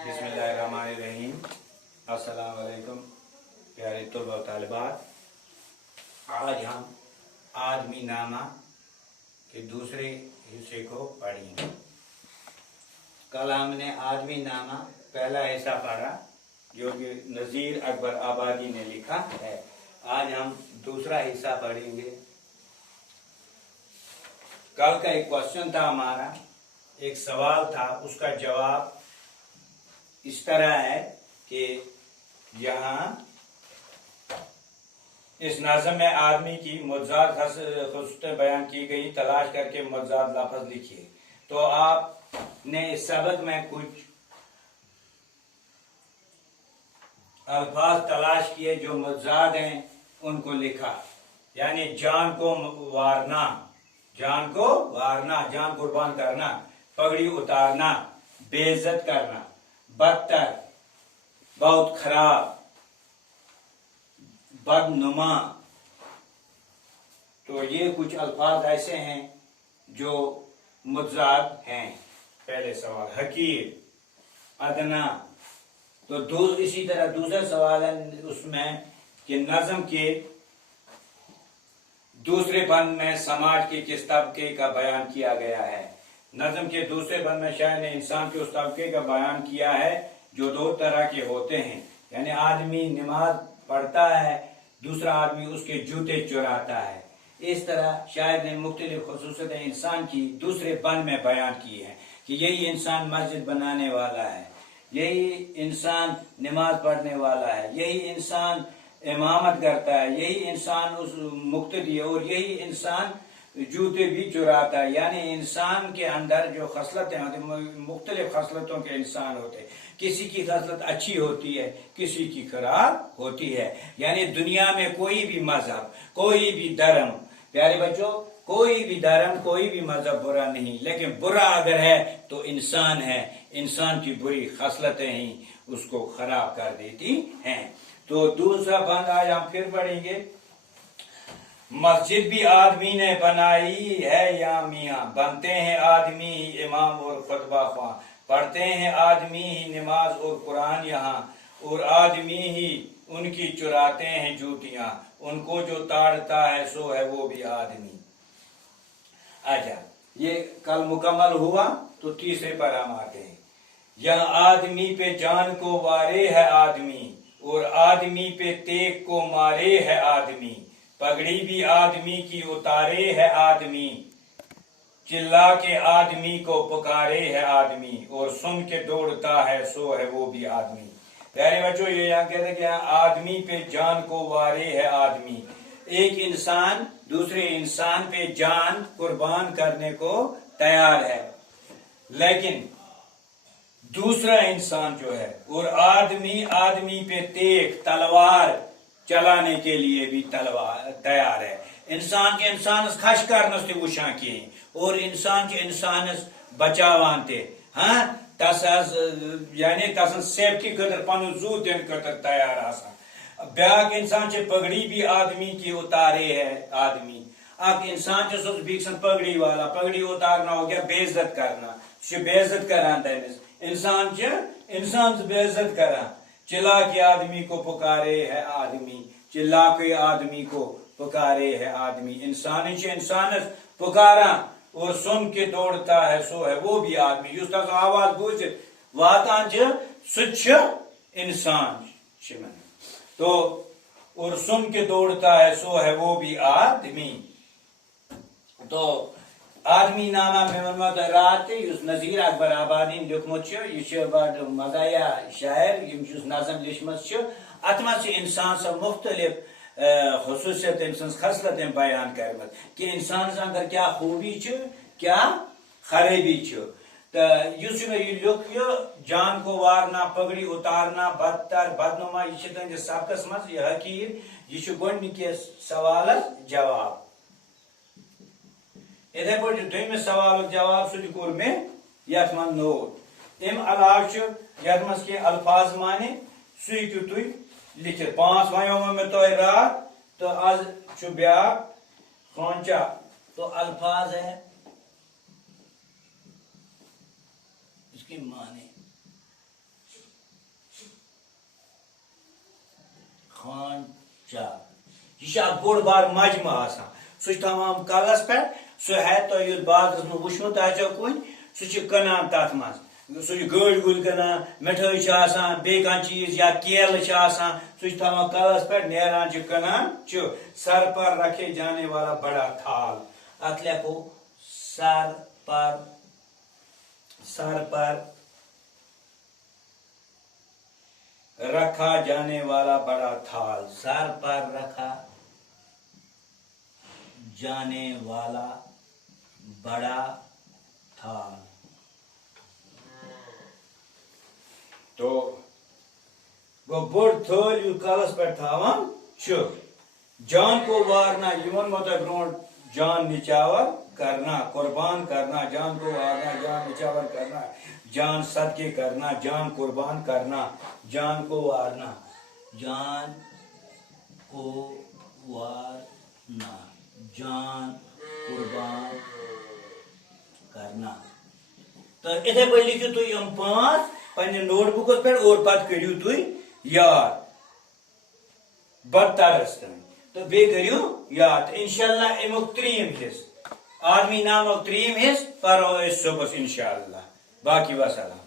बिस्मिल्लाहिर्रहमानिर्रहीम। अस्सलाम वालेकुम प्यारे तलबा व तालिबात। आज हम आदमी नामा के दूसरे हिस्से को पढ़ेंगे। कल हमने आदमी नामा पहला हिस्सा पढ़ा जो कि नज़ीर अकबर आबादी ने लिखा है। आज हम दूसरा हिस्सा पढ़ेंगे। कल का एक क्वेश्चन था हमारा, एक सवाल था, उसका जवाब इस तरह है कि यहाँ इस नज़म में आदमी की मुज्जात खुसूसियतें बयान की गई, तलाश करके मुज्जात लफ्ज़ लिखिए। तो आपने इस सबक में कुछ अल्फाज तलाश किए जो मुज्जात हैं, उनको लिखा। यानी जान को वारना, जान को वारना, जान कुर्बान करना, पगड़ी उतारना, बेइज्जत करना, बदतर, बहुत खराब, बदनुमा। तो ये कुछ अल्फाज ऐसे हैं जो मुज्जात हैं। पहले सवाल हकीर, अदना। तो इसी तरह दूसरा सवाल है उसमें कि नज़म के दूसरे बंद में समाज के किस तबके का बयान किया गया है। नज़म के दूसरे बंद में शायर ने इंसान के उस तबके का बयान किया है जो दो तरह के होते हैं। यानी आदमी नमाज पढ़ता है, दूसरा आदमी उसके जूते चुराता है। इस तरह शायर ने मुख्तलिफ खुसूसियतें इंसान की दूसरे बंद में बयान की है कि यही इंसान मस्जिद बनाने वाला है, यही इंसान नमाज पढ़ने वाला है, यही इंसान इमामत करता है, यही इंसान उस मुक्तदी है और यही इंसान जूते भी चुराता है। यानी इंसान के अंदर जो खसलतें होती, मुख्तलिफ खसलतों के इंसान होते, किसी की खसलत अच्छी होती है, किसी की खराब होती है। यानी दुनिया में कोई भी मजहब, कोई भी धर्म, प्यारे बच्चों, कोई भी धर्म, कोई भी मजहब बुरा नहीं, लेकिन बुरा अगर है तो इंसान है। इंसान की बुरी खसलतें ही उसको खराब कर देती हैं। तो दूसरा बंद आज हम फिर पढ़ेंगे। मस्जिद भी आदमी ने बनाई है या मियाँ, बनते हैं आदमी ही इमाम और खुतबा ख्वां, पढ़ते हैं आदमी ही नमाज और कुरान यहाँ, और आदमी ही उनकी चुराते हैं जूतियां, उनको जो ताड़ता है सो है वो भी आदमी। अच्छा, ये कल मुकम्मल हुआ। तो तीसरे पर हम आते हैं। यह आदमी पे जान को वारे है आदमी, और आदमी पे तेग को मारे है आदमी, पगड़ी भी आदमी की उतारे है आदमी, चिल्ला के आदमी को पुकारे है आदमी, और सुन के दौड़ता है सो है वो भी आदमी। प्यारे बच्चों, ये यहाँ कहते हैं कि आदमी पे जान को वारे है आदमी। एक इंसान दूसरे इंसान पे जान कुर्बान करने को तैयार है, लेकिन दूसरा इंसान जो है और आदमी पे तेग तलवार चलाने के लिए भी तलवार तैयार है। इंसान के इंसान खश करनस ते वुशान की, और इंसान के इंसान बचावान ते, हाँ, तस यानी तसन सेफ्टी खतर पन जू दिन खतर तैयार आसान। ब्याक इंसान से पगड़ी भी आदमी की उतारे है आदमी। अब इंसान जो बीकसन पगड़ी वाला, पगड़ी उतारना हो गया बेइज्जत करना, बेइज्जत करान तमिस इंसान से बेइज्जत करा। चिल्ला के आदमी को पुकारे है आदमी, चिल्ला के आदमी को पुकारे है आदमी। इंसान पुकारा और सुन के दौड़ता है सो है वो भी आदमी। युस तक आवाज बूझ वातान सुच इंसान। तो और सुन के दौड़ता है सो है वो भी आदमी। तो आदमी नामा में रात नज़ीर अकबर आबादी लिखमुत यह बड़ मज़ाया शायर नज़म लिखमत। अत मज इंसान से मुख्तलिफ खुसूसियत खसलतें बयान करमत कि इंसान अंदर क्या खूबी क्या खराबी। तो लिख जान को वारना, पगड़ी उतारना, बदतर, बदनुमा, यह सबकस मज यह हकीर, यह गोडनिकिस सवाल जवाब। इथे पे दोमिस सवाल जवाब सह कोर मे यथ मन नोट। अम अलाव यथ मज कह अल्फाज माने सह हेकु तुम लिखित। 5 वो मे तुह रात, तो आज ब्या खोंचा। तो अल्फाज है इसके माने کھان چا یہ بوڑ بار مجمع آسان سہ تھوان کلس پہ سہ ہے تو یہ باغس میں وچمت آسو کن سہ کنان تر مز سہ گڑ گل کنان مٹھائی آسان بیٚیہِ کانٛہہ چیز یا کیلہ آسان سہ تھوان کلس پہ نیران کنان سر پر رکھے جانے والا بڑا تھال ات لکھو سر پر رکھا جانے والا بڑا تھال سر پر رکھا جانے والا بڑا تھال تو گو بوڑ تھل یو کلس پہ تھاوان جان کو وارنا یہ ونمو تہ برونٹ جان نچاور کرنا قربان کرنا جان کو وارنا جان نچاور کرنا جان صدقے کرنا جان قربان کرنا جان کو وارنا جان کو وارنا جان قربان کرنا تو اتھے پہ لکھو تھی یم پانچ پنہ نوٹ بکس پہ اور پتہ کریو تھی یاد بدترس تین تو بی کریو یاد انشاءاللہ امیک تریم حص آدمی نامک تریم حص پرو اس صبح انشاءاللہ باقی وسلام